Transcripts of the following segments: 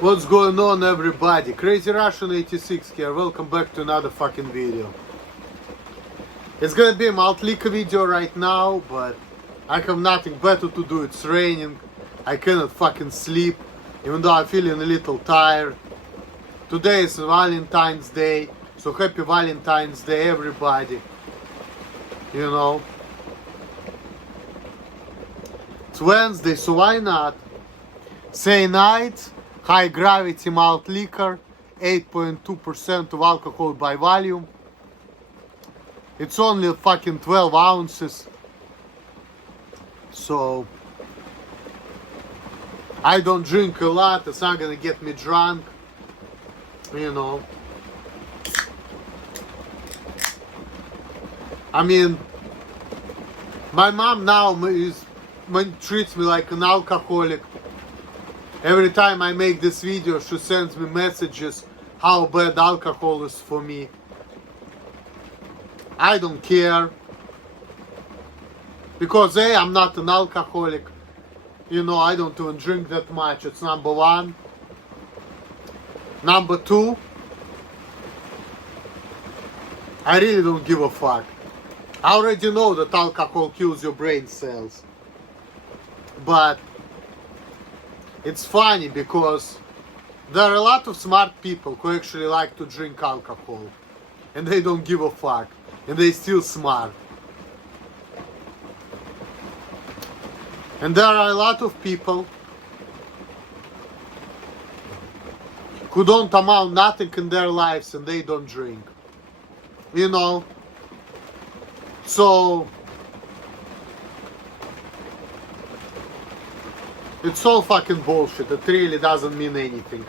What's going on, everybody? Crazy Russian 86 here. Welcome back to another fucking video. It's gonna be a Maltlika video right now, but I have nothing better to do. It's raining. I cannot fucking sleep, even though I'm feeling a little tired. Today is Valentine's Day, so happy Valentine's Day, everybody. You know. It's Wednesday, so why not? Say Ides, high gravity malt liquor, 8.2% of alcohol by volume. It's only fucking 12 ounces. So I don't drink a lot, it's not gonna get me drunk. You know. I mean, my mom now treats me like an alcoholic. Every time I make this video, she sends me messages how bad alcohol is for me. I don't care. Because A, I'm not an alcoholic. You know, I don't even drink that much. It's number one. Number two, I really don't give a fuck. I already know that alcohol kills your brain cells. But it's funny because there are a lot of smart people who actually like to drink alcohol. And they don't give a fuck. And they still smart. And there are a lot of people who don't amount nothing in their lives and they don't drink. You know? So it's all fucking bullshit. It really doesn't mean anything.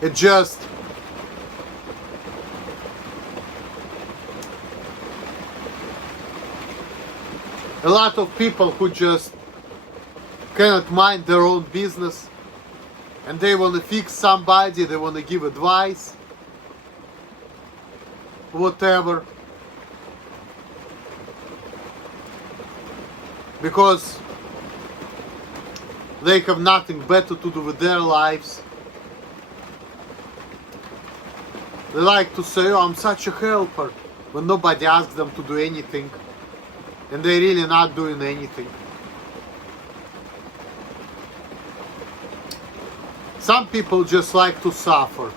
It just a lot of people who just cannot mind their own business and they want to fix somebody, they want to give advice, whatever, because they have nothing better to do with their lives. They like to say, oh, I'm such a helper, when nobody asks them to do anything, and they're really not doing anything. Some people just like to suffer.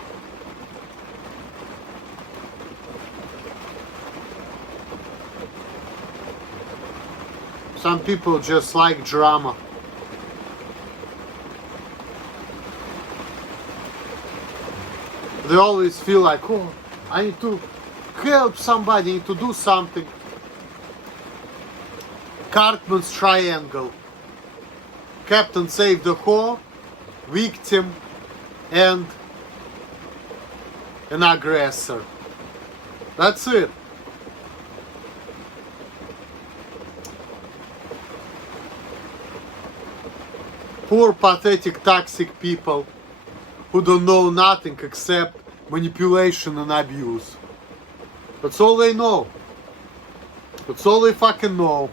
Some people just like drama. They always feel like, oh, I need to help somebody, I need to do something. Cartman's triangle. Captain saved the whore, victim, and an aggressor. That's it. Poor, pathetic, toxic people who don't know nothing except manipulation and abuse. That's all they know. That's all they fucking know.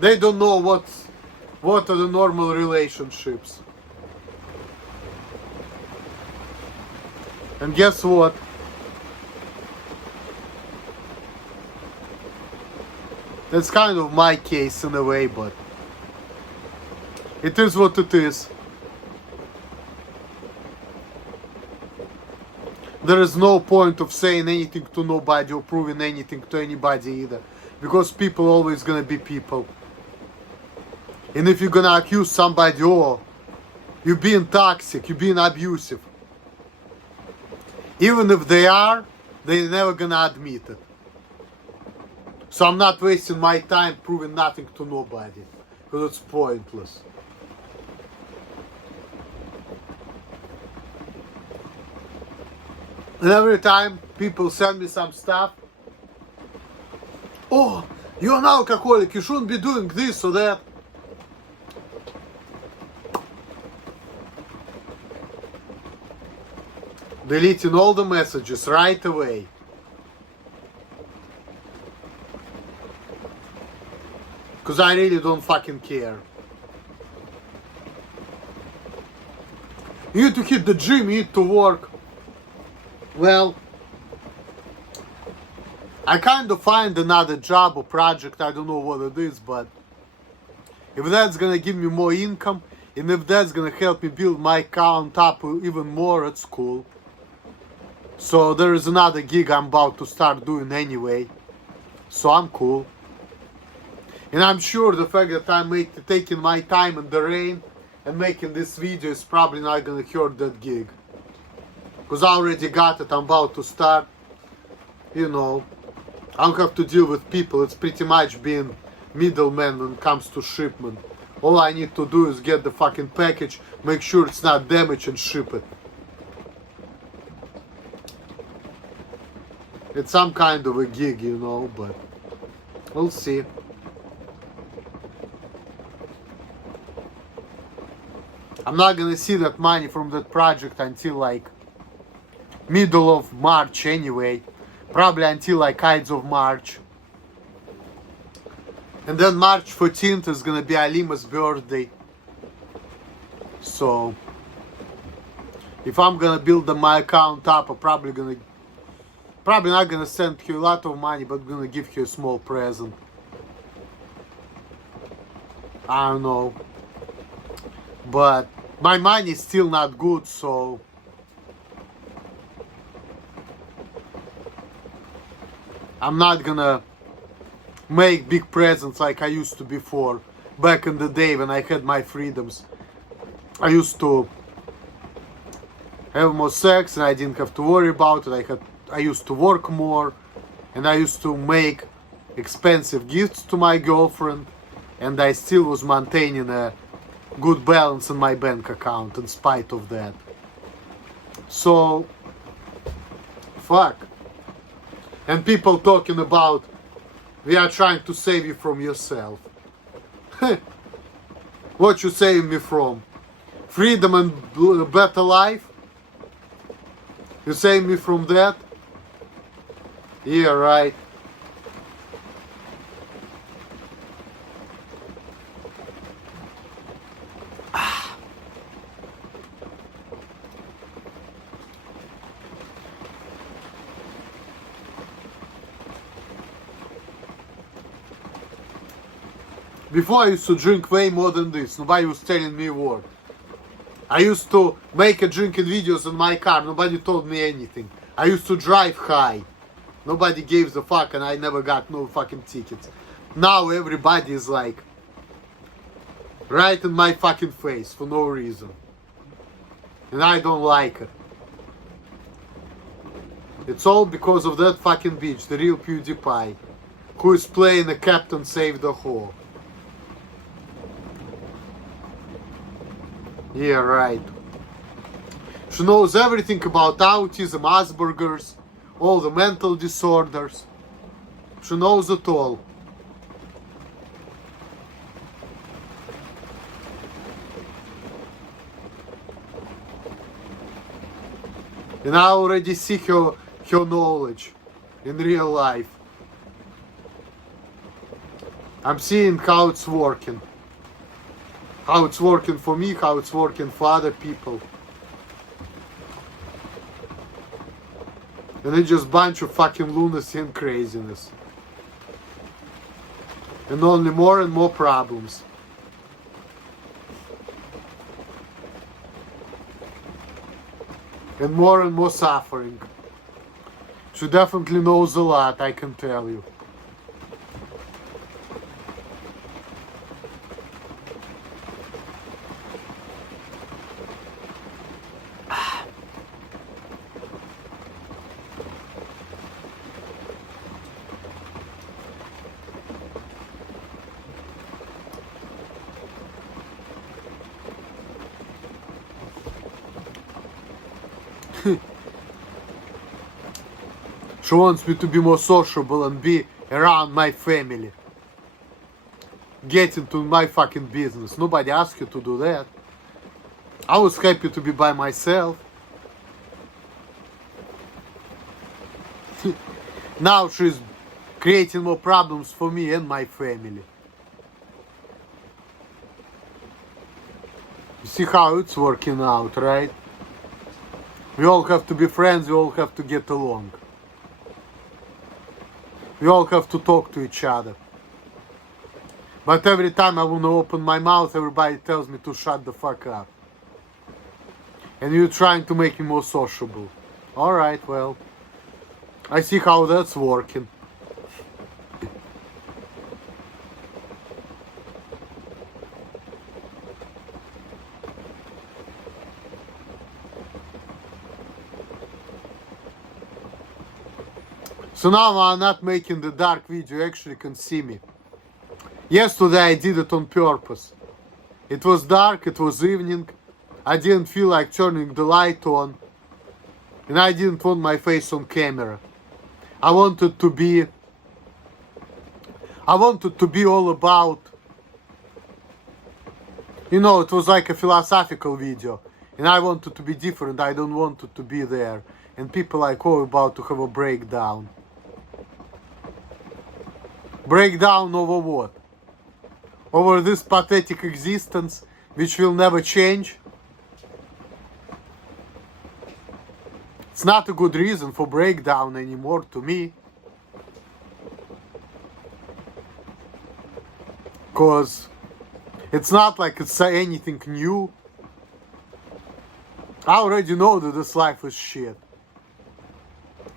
They don't know what are the normal relationships. And guess what? That's kind of my case in a way, but it is what it is. There is no point of saying anything to nobody or proving anything to anybody either. Because people are always gonna be people. And if you're gonna accuse somebody, oh, you're being toxic, you're being abusive. Even if they are, they're never gonna admit it. So I'm not wasting my time proving nothing to nobody. Because it's pointless. And every time people send me some stuff, oh, you're an alcoholic, you shouldn't be doing this or that. deleting all the messages right away. Because I really don't fucking care. You need to hit the gym, you need to work. Well, I kind of find another job or project, I don't know what it is, but if that's gonna give me more income, and if that's gonna help me build my account up even more, it's cool. So there is another gig I'm about to start doing anyway, so I'm cool. And I'm sure the fact that I'm taking my time in the rain and making this video is probably not gonna hurt that gig. Because I already got it, I'm about to start. You know, I don't have to deal with people, it's pretty much being middleman when it comes to shipment. All I need to do is get the fucking package, make sure it's not damaged and ship it. It's some kind of a gig, you know, but we'll see. I'm not gonna see that money from that project until like middle of March anyway. Probably until like Ides of March. And then March 14th is gonna be Alima's birthday. So if I'm gonna build my account up, I'm probably not gonna send her a lot of money, but gonna give her a small present. I don't know. But my money is still not good, so I'm not gonna make big presents like I used to before. Back in the day when I had my freedoms, I used to have more sex and I didn't have to worry about it. I used to work more and I used to make expensive gifts to my girlfriend, and I still was maintaining a good balance in my bank account in spite of that. So fuck. And people talking about we are trying to save you from yourself. What you saving me from? Freedom and a better life? You save me from that? Yeah, right. Before I used to drink way more than this. Nobody was telling me a word. I used to make a drinking videos in my car. Nobody told me anything. I used to drive high. Nobody gave a fuck and I never got no fucking tickets. Now everybody is like right in my fucking face for no reason. And I don't like it. It's all because of that fucking bitch, the real PewDiePie, who is playing the Captain Save the Whore. Yeah, right. She knows everything about autism, Asperger's, all the mental disorders. She knows it all. And I already see her knowledge in real life. I'm seeing how it's working. How it's working for me, how it's working for other people. And it's just a bunch of fucking lunacy and craziness. And only more and more problems. And more suffering. She definitely knows a lot, I can tell you. She wants me to be more sociable and be around my family. Get into my fucking business. Nobody asked you to do that. I was happy to be by myself. Now she's creating more problems for me and my family. You see how it's working out, right? We all have to be friends, we all have to get along. We all have to talk to each other. But every time I want to open my mouth, everybody tells me to shut the fuck up. And you're trying to make me more sociable. Alright, well, I see how that's working. So now I'm not making the dark video, you actually can see me. Yesterday I did it on purpose. It was dark, it was evening. I didn't feel like turning the light on. And I didn't want my face on camera. I wanted to be all about, you know, it was like a philosophical video. And I wanted to be different, I don't want it to be there. And people like, oh, about to have a breakdown. Breakdown over what? Over this pathetic existence which will never change? It's not a good reason for breakdown anymore to me. Cause it's not like it's anything new. I already know that this life is shit.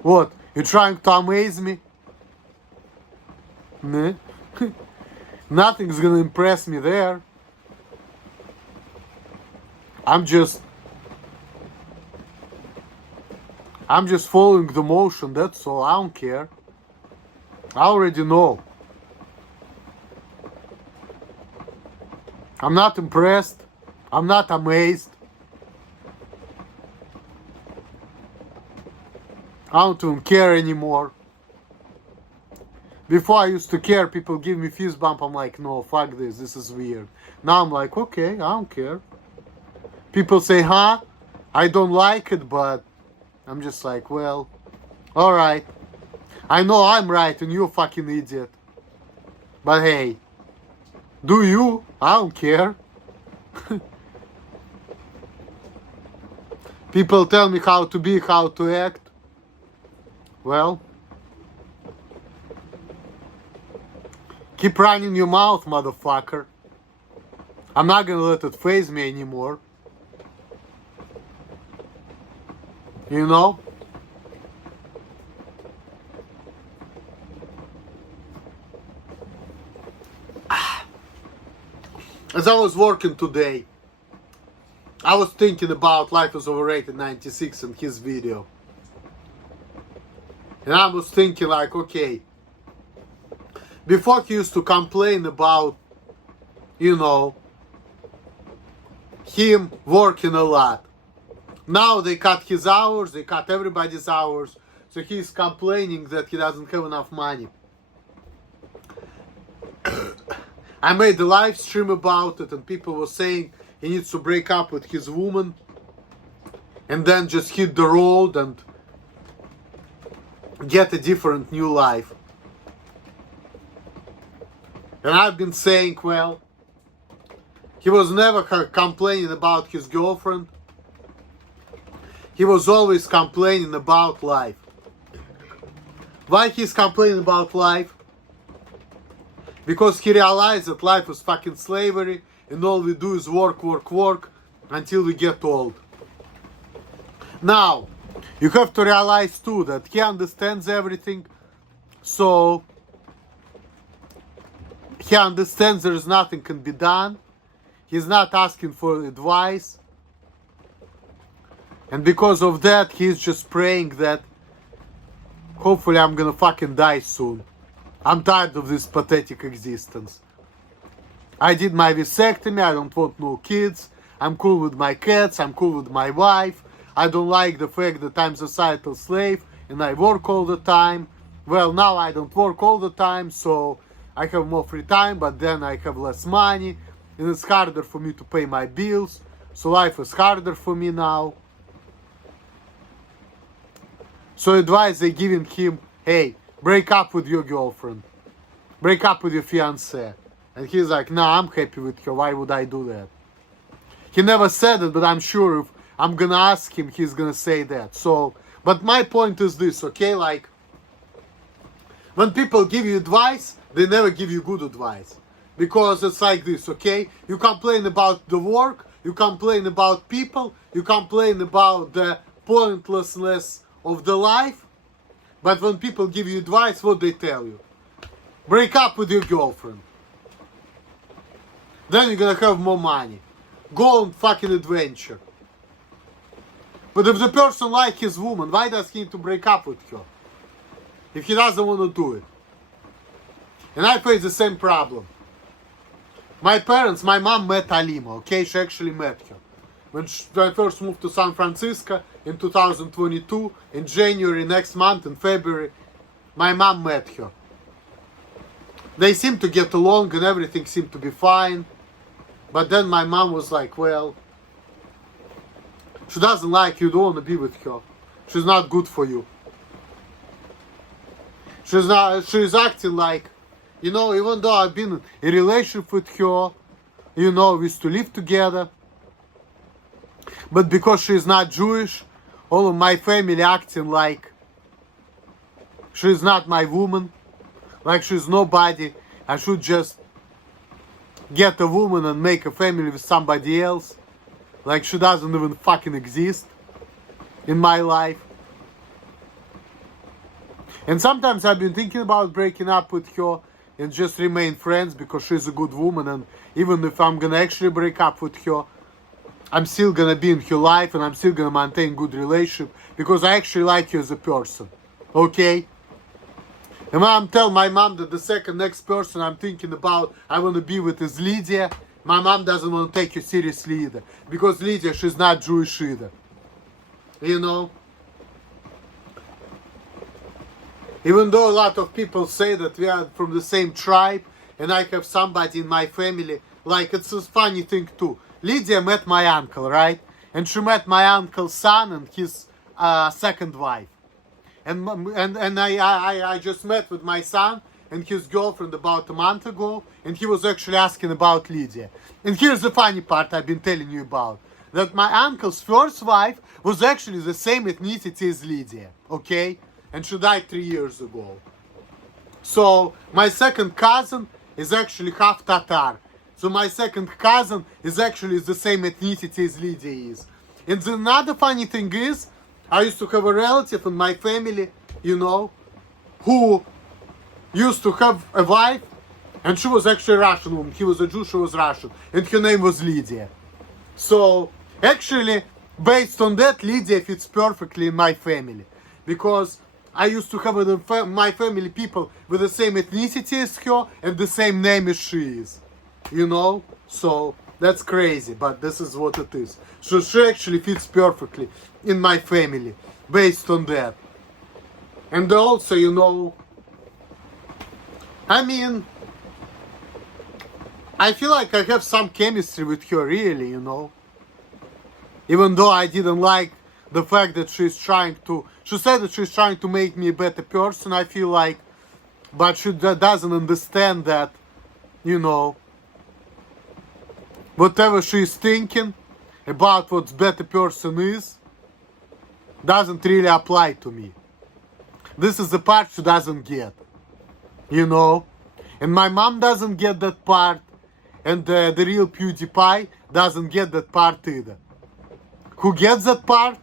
What? You're trying to amaze me? Nah. Nothing's gonna impress me there. I'm just following the motion, that's all. I don't care. I already know. I'm not impressed. I'm not amazed. I don't even care anymore. Before I used to care, people give me fist bump, I'm like, no, fuck this is weird. Now I'm like, okay, I don't care. People say, huh? I don't like it, but I'm just like, well, alright. I know I'm right and you're a fucking idiot. But hey, do you? I don't care. People tell me how to be, how to act. Well, keep running your mouth, motherfucker. I'm not gonna let it faze me anymore. You know? As I was working today, I was thinking about Life is Overrated 96 and his video. And I was thinking like, okay, before he used to complain about, you know, him working a lot. Now they cut his hours, they cut everybody's hours, so he's complaining that he doesn't have enough money. I made a live stream about it and people were saying he needs to break up with his woman and then just hit the road and get a different new life. And I've been saying, well, he was never complaining about his girlfriend. He was always complaining about life. Why he's complaining about life? Because he realized that life is fucking slavery and all we do is work, work, work until we get old. Now, you have to realize too that he understands everything, so he understands there is nothing can be done. He's not asking for advice. And because of that, he's just praying that hopefully I'm gonna fucking die soon. I'm tired of this pathetic existence. I did my vasectomy, I don't want no kids. I'm cool with my cats, I'm cool with my wife. I don't like the fact that I'm societal slave and I work all the time. Well, now I don't work all the time, so I have more free time, but then I have less money and it's harder for me to pay my bills. So life is harder for me now. So advice they giving him, hey, break up with your girlfriend. Break up with your fiancé. And he's like, nah, I'm happy with her. Why would I do that? He never said it, but I'm sure if I'm gonna ask him, he's gonna say that. So, but my point is this, okay? Like, when people give you advice, they never give you good advice. Because it's like this, okay? You complain about the work, you complain about people, you complain about the pointlessness of the life. But when people give you advice, what they tell you? Break up with your girlfriend. Then you're gonna have more money. Go on fucking adventure. But if the person like his woman, why does he need to break up with her? If he doesn't want to do it. And I face the same problem. My parents, my mom met Alima, okay? She actually met her. When I first moved to San Francisco in 2022, in January next month, in February, my mom met her. They seemed to get along and everything seemed to be fine. But then my mom was like, well, she doesn't like you, don't want to be with her. She's not good for you. She's acting like, you know, even though I've been in a relationship with her, you know, we used to live together. But because she's not Jewish, all of my family acting like she's not my woman, like she's nobody. I should just get a woman and make a family with somebody else. Like she doesn't even fucking exist in my life. And sometimes I've been thinking about breaking up with her and just remain friends because she's a good woman. And even if I'm gonna actually break up with her, I'm still gonna be in her life and I'm still gonna maintain good relationship because I actually like her as a person. Okay? And when I'm telling my mom that the next person I'm thinking about I want to be with is Lydia, my mom doesn't want to take you seriously either. Because Lydia, she's not Jewish either. You know? Even though a lot of people say that we are from the same tribe and I have somebody in my family, like it's a funny thing too. Lydia met my uncle, right? And she met my uncle's son and his second wife. And I just met with my son and his girlfriend about a month ago, and he was actually asking about Lydia. And here's the funny part I've been telling you about. That my uncle's first wife was actually the same ethnicity as Lydia, okay? And she died 3 years ago. So my second cousin is actually half Tatar. So my second cousin is actually the same ethnicity as Lydia is. And the another funny thing is, I used to have a relative in my family, you know, who used to have a wife, and she was actually a Russian woman. He was a Jew, she was Russian, and her name was Lydia. So actually, based on that, Lydia fits perfectly in my family, because I used to have in my family people with the same ethnicity as her and the same name as she is, you know. So that's crazy, but this is what it is. So she actually fits perfectly in my family based on that. And also, you know, I mean, I feel like I have some chemistry with her, really, you know. Even though I didn't like the fact that she said that she's trying to make me a better person, I feel like, but she doesn't understand that, you know, whatever she's thinking about what better person is, doesn't really apply to me. This is the part she doesn't get, you know. And my mom doesn't get that part, and the real PewDiePie doesn't get that part either. Who gets that part?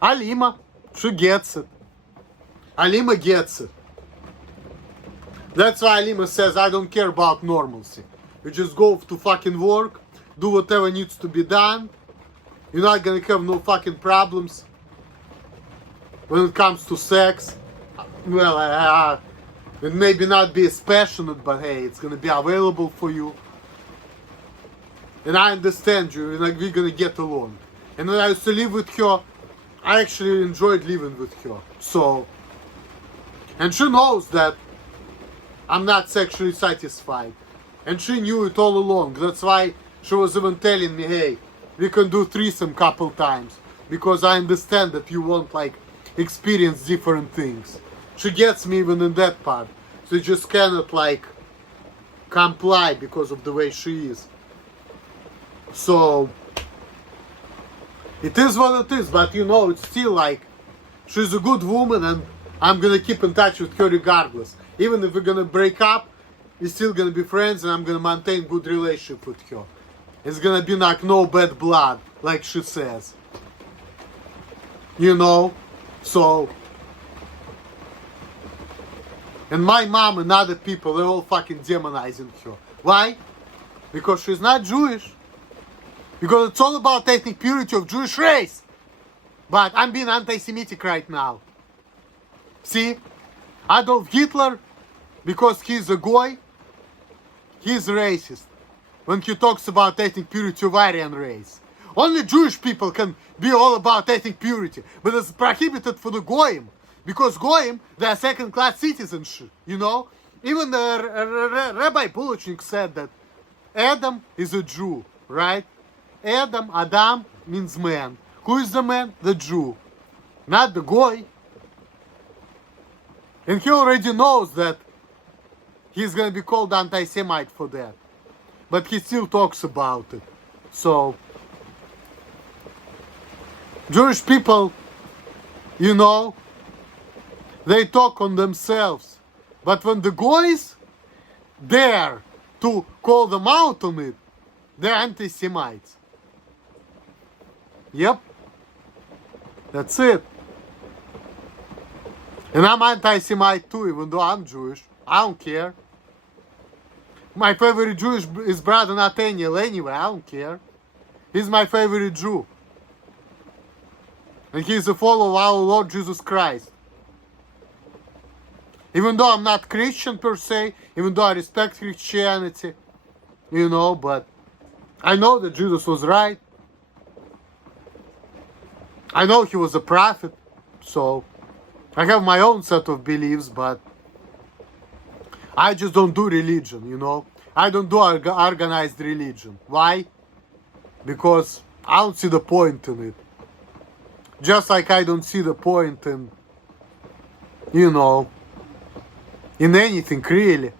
Alima. She gets it. Alima gets it. That's why Alima says, I don't care about normalcy. You just go to fucking work, do whatever needs to be done. You're not gonna have no fucking problems when it comes to sex. Well, it maybe not be as passionate, but hey, it's gonna be available for you. And I understand you, and like we're gonna get along. And when I used to live with her, I actually enjoyed living with her. So, and she knows that I'm not sexually satisfied. And she knew it all along. That's why she was even telling me, hey, we can do threesome couple times. Because I understand that you want like experience different things. She gets me even in that part. So you just cannot like comply because of the way she is. So It is what it is, but you know, it's still like, she's a good woman and I'm gonna keep in touch with her regardless. Even if we're gonna break up, we're still gonna be friends and I'm gonna maintain good relationship with her. It's gonna be like no bad blood, like she says. You know? So... And my mom and other people, they're all fucking demonizing her. Why? Because she's not Jewish. Because it's all about ethnic purity of Jewish race. But I'm being anti-Semitic right now. See? Adolf Hitler, because he's a goy, he's racist. When he talks about ethnic purity of Aryan race. Only Jewish people can be all about ethnic purity. But it's prohibited for the goyim. Because goyim, they are second-class citizens, you know? Even the Rabbi Puluchnik said that Adam is a Jew, right? Adam means man. Who is the man? The Jew. Not the goy. And he already knows that he's gonna be called anti-Semite for that. But he still talks about it. So, Jewish people, you know, they talk on themselves. But when the goys dare to call them out on it, they're anti-Semites. Yep. That's it. And I'm anti-Semite too, even though I'm Jewish. I don't care. My favorite Jewish is brother Nathaniel anyway, I don't care. He's my favorite Jew. And he's a follower of our Lord Jesus Christ. Even though I'm not Christian per se, even though I respect Christianity, you know, but I know that Jesus was right. I know he was a prophet, so I have my own set of beliefs, but I just don't do religion, you know. I don't do organized religion. Why? Because I don't see the point in it. Just like I don't see the point in, you know, in anything really.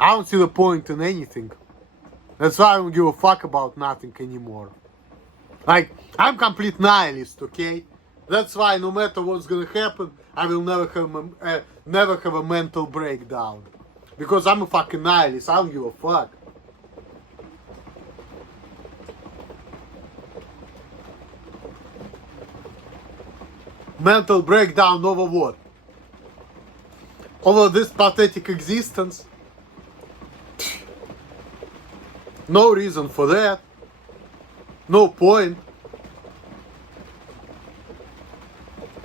I don't see the point in anything. That's why I don't give a fuck about nothing anymore. Like, I'm complete nihilist, okay? That's why no matter what's gonna happen, I will never have a mental breakdown. Because I'm a fucking nihilist, I don't give a fuck. Mental breakdown over what? Over this pathetic existence? No reason for that. No point.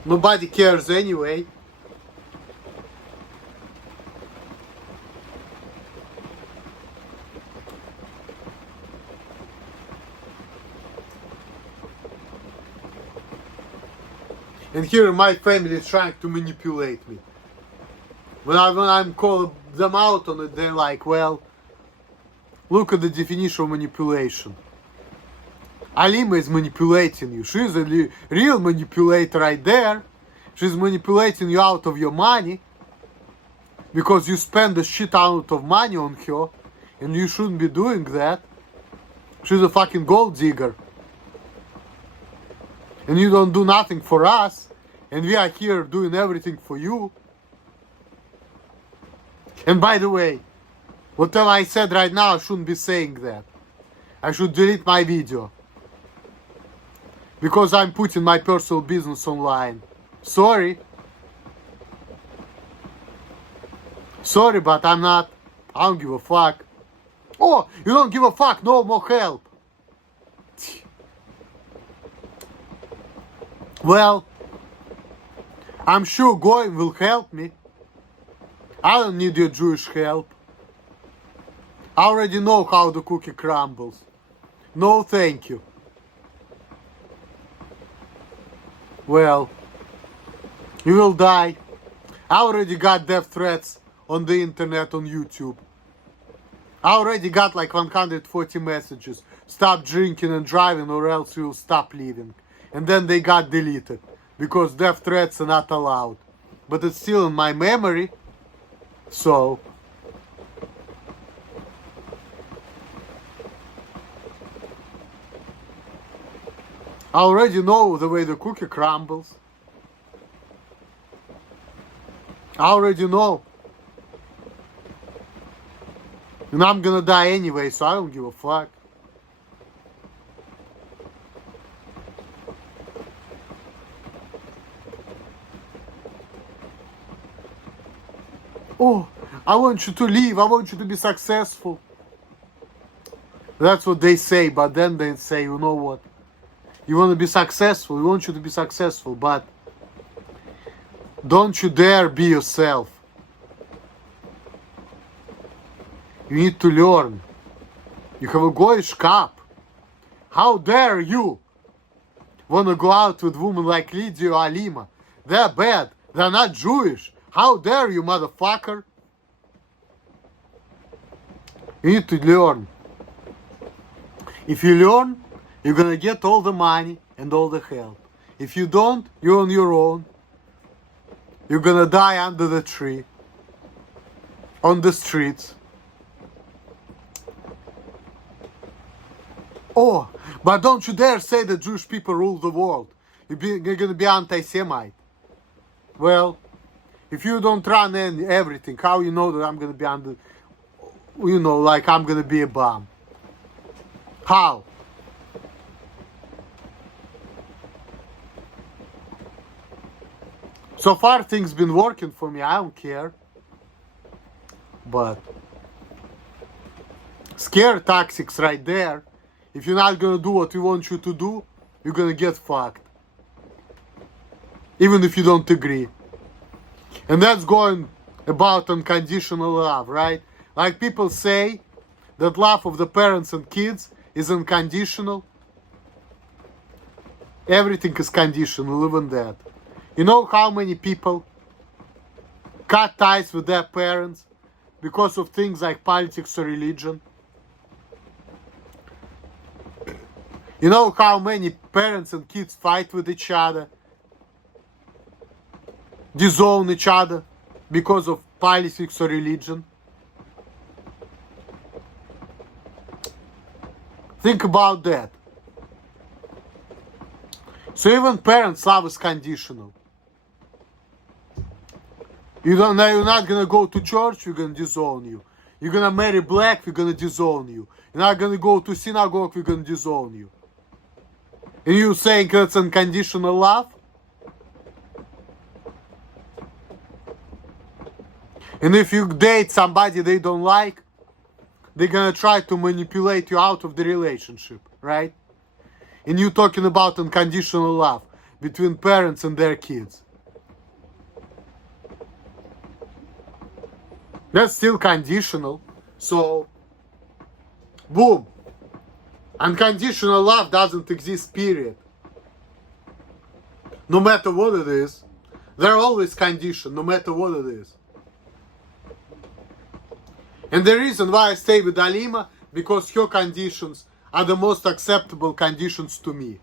Nobody cares anyway. And here my family is trying to manipulate me. When I'm calling them out on it, they're like, well, look at the definition of manipulation. Alima is manipulating you. She's a real manipulator right there. She's manipulating you out of your money. Because you spend the shit out of money on her. And you shouldn't be doing that. She's a fucking gold digger. And you don't do nothing for us. And we are here doing everything for you. And by the way, whatever I said right now, I shouldn't be saying that. I should delete my video. Because I'm putting my personal business online. Sorry. Sorry, but I'm not. I don't give a fuck. Oh, you don't give a fuck? No more help. Well, I'm sure Goyim will help me. I don't need your Jewish help. I already know how the cookie crumbles. No, thank you. Well, you will die. I already got death threats on the internet, on YouTube. I already got like 140 messages. Stop drinking and driving or else you will stop living. And then they got deleted. Because death threats are not allowed. But it's still in my memory. So... I already know the way the cookie crumbles. I already know. And I'm gonna die anyway, so I don't give a fuck. Oh, I want you to live. I want you to be successful. That's what they say, but then they say, you know what? You want to be successful. We want you to be successful, but don't you dare be yourself. You need to learn. You have a goyish cup. How dare you want to go out with women like Lydia or Alima? They're bad. They're not Jewish. How dare you, motherfucker? You need to learn. If you learn, you're gonna get all the money and all the help. If you don't, you're on your own. You're gonna die under the tree, on the streets. Oh, but don't you dare say that Jewish people rule the world. You're gonna be anti-Semite. Well, if you don't run everything, how you know that I'm gonna be under, like I'm gonna be a bomb? How? So far things been working for me, I don't care. But scare tactics right there. If you're not gonna do what we want you to do, you're gonna get fucked. Even if you don't agree. And that's going about unconditional love, right? Like people say that love of the parents and kids is unconditional. Everything is conditional, even that. You know how many people cut ties with their parents because of things like politics or religion? You know how many parents and kids fight with each other, disown each other because of politics or religion? Think about that. So even parents' love is conditional. You're not gonna go to church, we're gonna disown you. You're gonna marry black, we're gonna disown you. You're not gonna go to synagogue, we're gonna disown you. And you saying that's unconditional love? And if you date somebody they don't like, they're gonna try to manipulate you out of the relationship, right? And you talking about unconditional love between parents and their kids. That's still conditional. So, boom. Unconditional love doesn't exist, period. No matter what it is. They're always conditioned, no matter what it is. And the reason why I stay with Alima, because her conditions are the most acceptable conditions to me.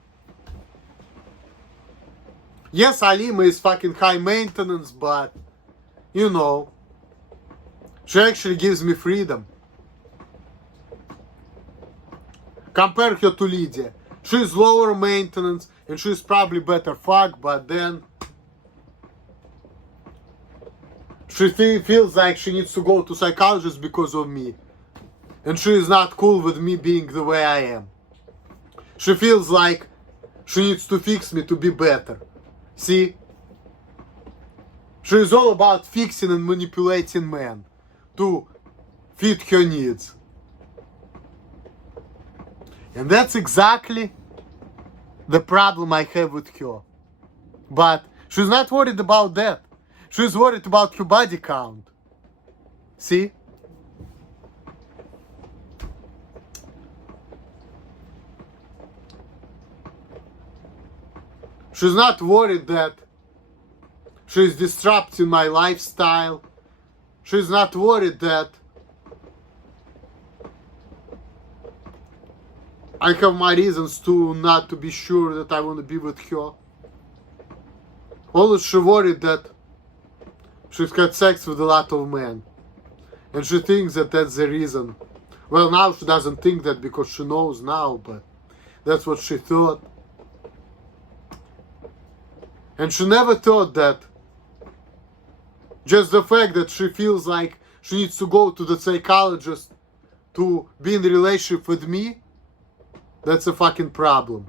Yes, Alima is fucking high maintenance, but, she actually gives me freedom. Compare her to Lydia. She's lower maintenance and she's probably better fuck, but then she feels like she needs to go to psychologist because of me. And she is not cool with me being the way I am. She feels like she needs to fix me to be better. See? She is all about fixing and manipulating men to fit her needs. And that's exactly the problem I have with her. But she's not worried about that. She's worried about her body count. See? She's not worried that she's disrupting my lifestyle. She's not worried that I have my reasons to not to be sure that I want to be with her. Always she worried that she's had sex with a lot of men. And she thinks that that's the reason. Well, now she doesn't think that because she knows now, but that's what she thought. And she never thought that just the fact that she feels like she needs to go to the psychologist to be in a relationship with me, that's a fucking problem.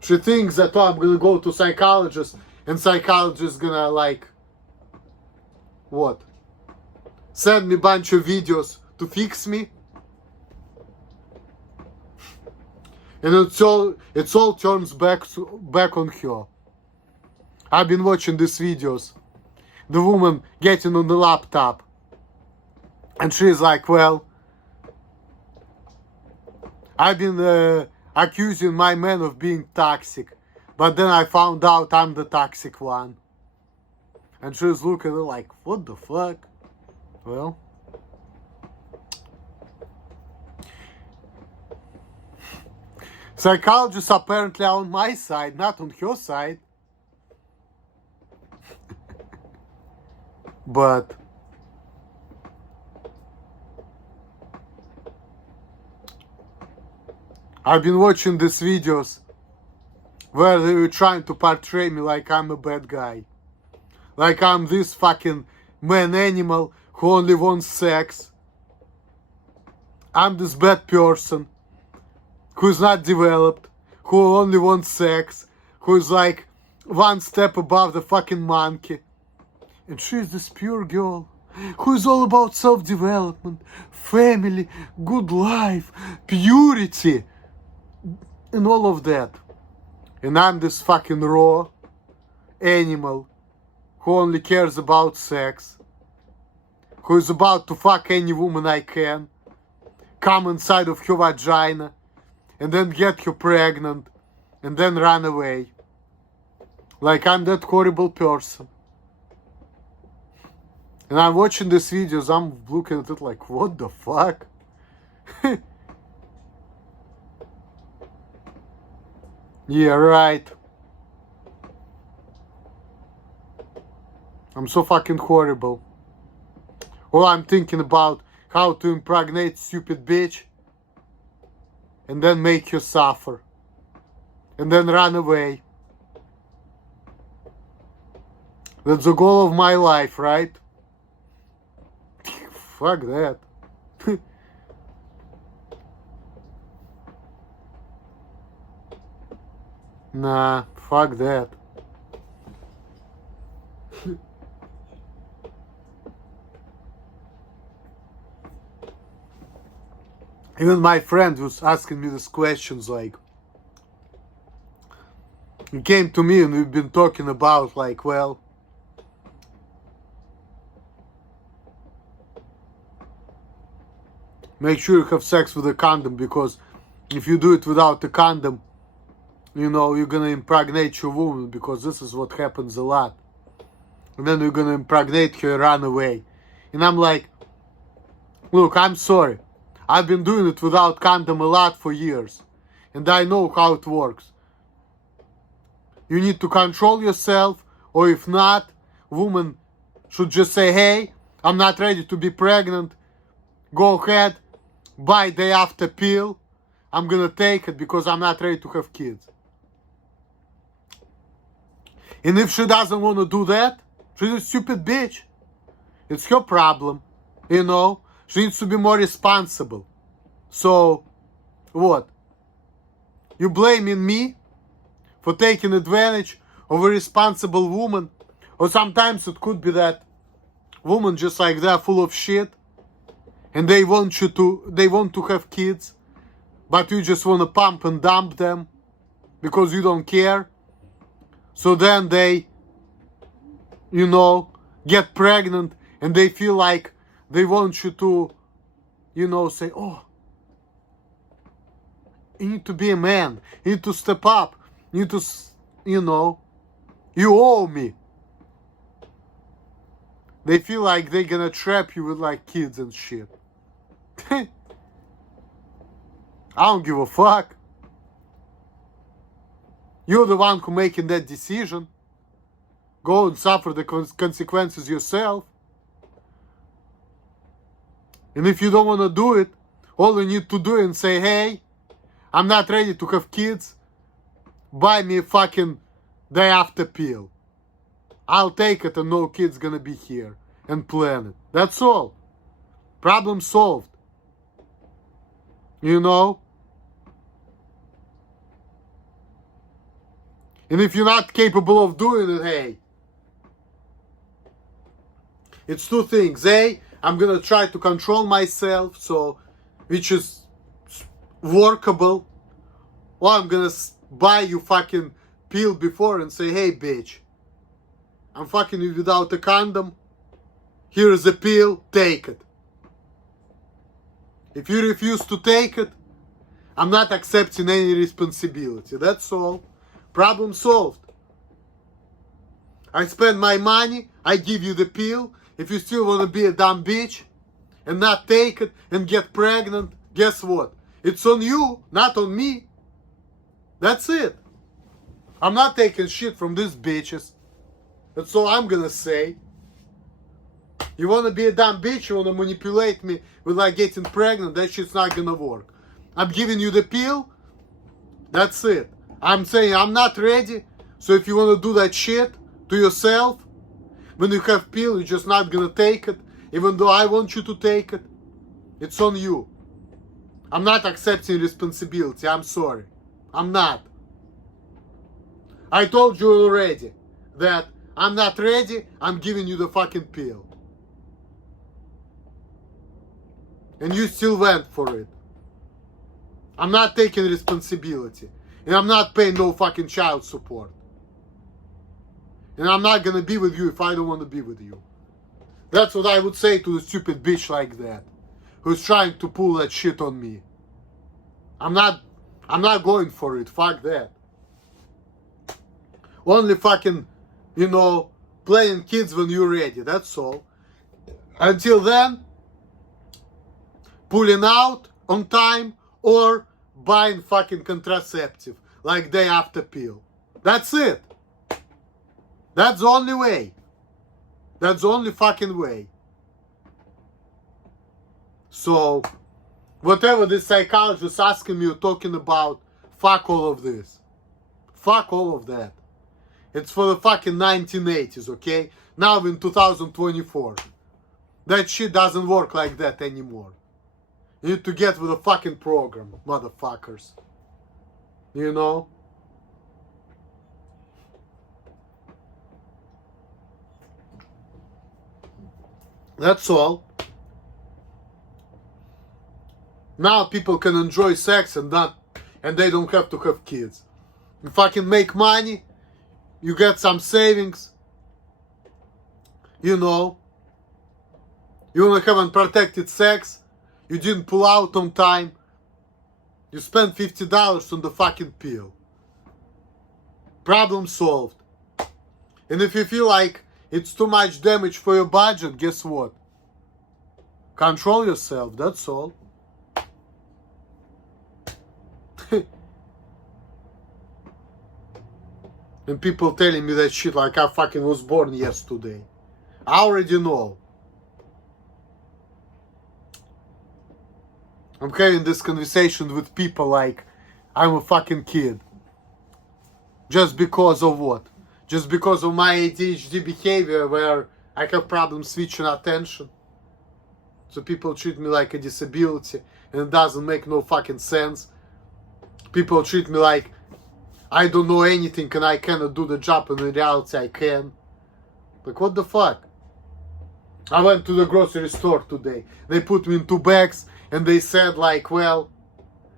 She thinks that, oh, I'm gonna go to psychologist and psychologist gonna like, what? Send me a bunch of videos to fix me? And it all turns back on her. I've been watching these videos. The woman getting on the laptop. And she's like, well, I've been accusing my man of being toxic. But then I found out I'm the toxic one. And she's looking at her like, what the fuck? Well, psychologists apparently are on my side, not on her side. But I've been watching these videos where they were trying to portray me like I'm a bad guy. Like I'm this fucking man animal who only wants sex. I'm this bad person who's not developed, who only wants sex, who's like one step above the fucking monkey. And she's this pure girl who is all about self-development, family, good life, purity, and all of that. And I'm this fucking raw animal who only cares about sex, who is about to fuck any woman I can, come inside of her vagina, and then get her pregnant, and then run away. Like I'm that horrible person. And I'm watching these videos, I'm looking at it like, what the fuck? Yeah, right. I'm so fucking horrible. All I'm thinking about how to impregnate stupid bitch and then make her suffer and then run away. That's the goal of my life, right? Fuck that. Nah, fuck that. Even my friend was asking me these questions, like, he came to me and we've been talking about, like, well, make sure you have sex with a condom, because if you do it without a condom, you know, you're gonna impregnate your woman, because this is what happens a lot. And then you're gonna impregnate her and run away. And I'm like, look, I'm sorry. I've been doing it without condom a lot for years. And I know how it works. You need to control yourself, or if not, woman should just say, hey, I'm not ready to be pregnant. Go ahead, buy day after pill. I'm gonna take it because I'm not ready to have kids. And if she doesn't want to do that, she's a stupid bitch. It's her problem, you know. She needs to be more responsible. So, what? You blaming me for taking advantage of a responsible woman? Or sometimes it could be that women just like that, full of shit, and they want to have kids, but you just want to pump and dump them because you don't care. So then they, you know, get pregnant and they feel like they want you to, you know, say, oh, you need to be a man. You need to step up. You need to, you know, you owe me. They feel like they're gonna trap you with like kids and shit. I don't give a fuck. You're the one who making that decision. Go and suffer the consequences yourself. And if you don't want to do it, all you need to do is say, hey, I'm not ready to have kids. Buy me a fucking day after pill. I'll take it and no kid's gonna be here and plan it. That's all. Problem solved. You know? And if you're not capable of doing it, hey, it's two things. A, I'm gonna try to control myself, so, which is workable. Or I'm gonna buy you fucking pill before and say, hey bitch, I'm fucking you without a condom. Here is a pill, take it. If you refuse to take it, I'm not accepting any responsibility. That's all. Problem solved. I spend my money, I give you the pill. If you still want to be a dumb bitch and not take it and get pregnant, guess what? It's on you, not on me. That's it. I'm not taking shit from these bitches. That's all I'm gonna say. You wanna be a dumb bitch, you wanna manipulate me with like getting pregnant, that shit's not gonna work. I'm giving you the pill, that's it. I'm saying I'm not ready, so if you wanna do that shit to yourself, when you have pill, you're just not gonna take it, even though I want you to take it. It's on you. I'm not accepting responsibility, I'm sorry. I'm not. I told you already that I'm not ready, I'm giving you the fucking pill. And you still went for it. I'm not taking responsibility. And I'm not paying no fucking child support. And I'm not gonna be with you if I don't want to be with you. That's what I would say to a stupid bitch like that, who's trying to pull that shit on me. I'm not going for it, fuck that. Only fucking, you know, playing kids when you're ready, that's all. Until then, pulling out on time or buying fucking contraceptive, like day after pill. That's it. That's the only way. That's the only fucking way. So, whatever this psychologist asking me or talking about, fuck all of this. Fuck all of that. It's for the fucking 1980s, okay? Now in 2024. That shit doesn't work like that anymore. You need to get with a fucking program, motherfuckers. You know? That's all. Now people can enjoy sex and they don't have to have kids. You fucking make money, you get some savings, you know, you wanna have unprotected sex, you didn't pull out on time, you spent $50 on the fucking pill. Problem solved. And if you feel like it's too much damage for your budget, guess what? Control yourself, that's all. And people telling me that shit like I fucking was born yesterday. I already know. I'm having this conversation with people like I'm a fucking kid. Just because of what? Just because of my ADHD behavior where I have problems switching attention. So people treat me like a disability and it doesn't make no fucking sense. People treat me like I don't know anything and I cannot do the job, and in reality I can. Like, what the fuck? I went to the grocery store today. They put me in 2 bags and they said like, well,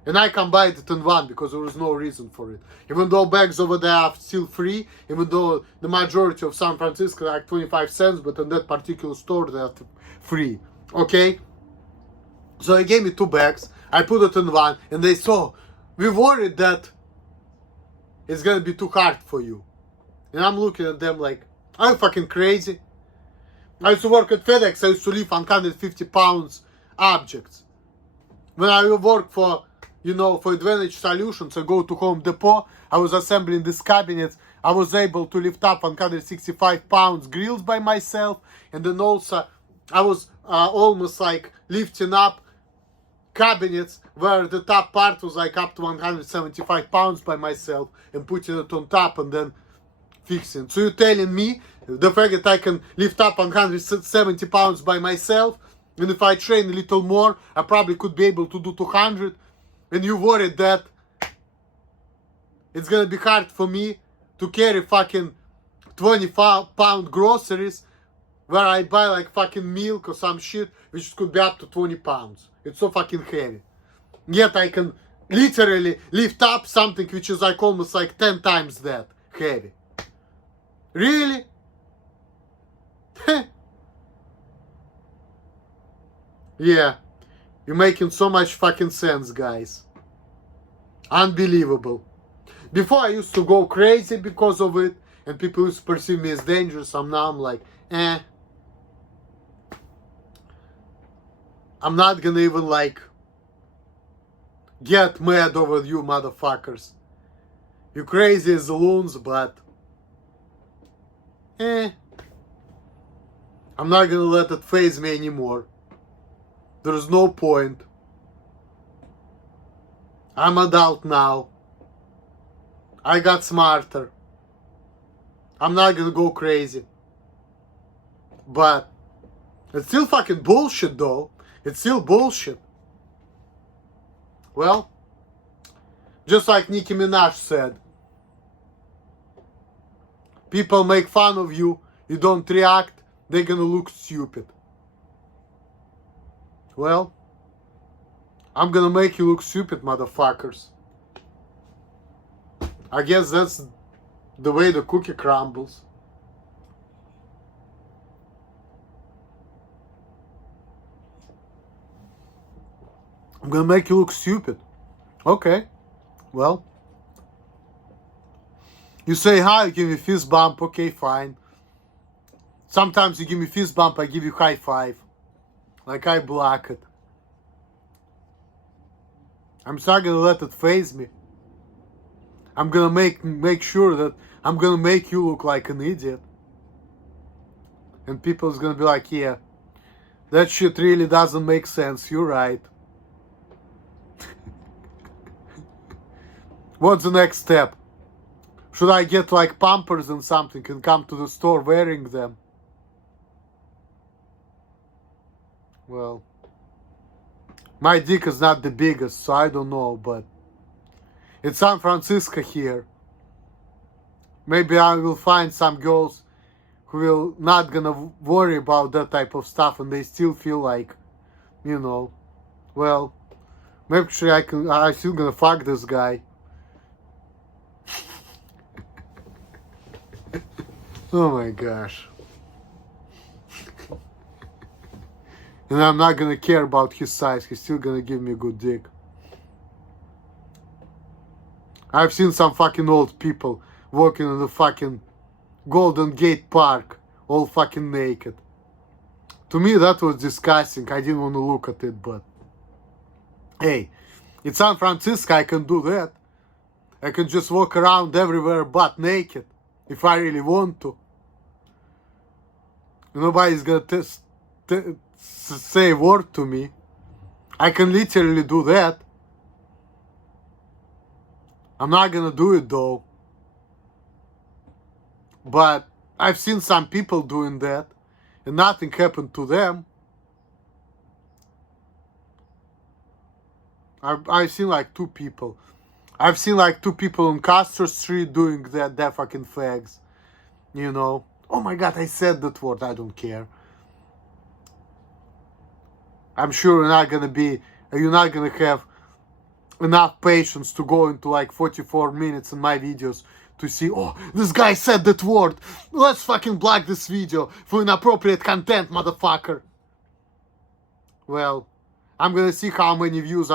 and I combined it in one because there was no reason for it. Even though bags over there are still free, even though the majority of San Francisco are like 25 cents, but in that particular store they are free. Okay? So they gave me 2 bags. I put it in one and they saw, we worried that it's gonna be too hard for you. And I'm looking at them like, are you fucking crazy? I used to work at FedEx, I used to lift 150 pounds objects. When I work for, you know, for Advantage Solutions, I go to Home Depot, I was assembling these cabinets, I was able to lift up 165 pounds grills by myself, and then also I was almost like lifting up cabinets where the top part was like up to 175 pounds by myself and putting it on top and then fixing. So you're telling me the fact that I can lift up 170 pounds by myself, and if I train a little more, I probably could be able to do 200, and you worried that it's gonna be hard for me to carry fucking 20-pound groceries where I buy like fucking milk or some shit which could be up to 20 pounds. It's so fucking heavy. Yet I can literally lift up something which is like almost like 10 times that heavy. Really? Yeah. You're making so much fucking sense, guys. Unbelievable. Before I used to go crazy because of it, and people used to perceive me as dangerous. And now I'm like, I'm not gonna even like get mad over you motherfuckers. You crazy as loons, but I'm not gonna let it faze me anymore. There's no point. I'm adult now. I got smarter. I'm not gonna go crazy. But it's still fucking bullshit though. It's still bullshit. Well, just like Nicki Minaj said, people make fun of you, you don't react, they're gonna look stupid. Well, I'm gonna make you look stupid, motherfuckers. I guess that's the way the cookie crumbles. I'm gonna make you look stupid. Okay. Well. You say hi, you give me fist bump, okay, fine. Sometimes you give me fist bump, I give you high five. Like I block it. I'm not gonna let it faze me. I'm gonna make sure that I'm gonna make you look like an idiot. And people's gonna be like, yeah, that shit really doesn't make sense, you're right. What's the next step? Should I get like Pampers and something and come to the store wearing them? Well, my dick is not the biggest, so I don't know, but it's San Francisco here. Maybe I will find some girls who will not gonna worry about that type of stuff and they still feel like, you know, well, maybe I still gonna fuck this guy. Oh my gosh. And I'm not gonna care about his size, he's still gonna give me a good dick. I've seen some fucking old people walking in the fucking Golden Gate Park, all fucking naked. To me that was disgusting, I didn't want to look at it, but hey, it's San Francisco, I can do that. I can just walk around everywhere butt naked, if I really want to. Nobody's gonna say a word to me. I can literally do that. I'm not gonna do it though. But I've seen some people doing that and nothing happened to them. I've seen like two people. I've seen like two people on Castro Street doing that, they're fucking fags. You know. Oh my god, I said that word, I don't care. I'm sure you're not gonna have enough patience to go into like 44 minutes in my videos to see, oh, this guy said that word. Let's fucking block this video for inappropriate content, motherfucker. Well, I'm gonna see how many views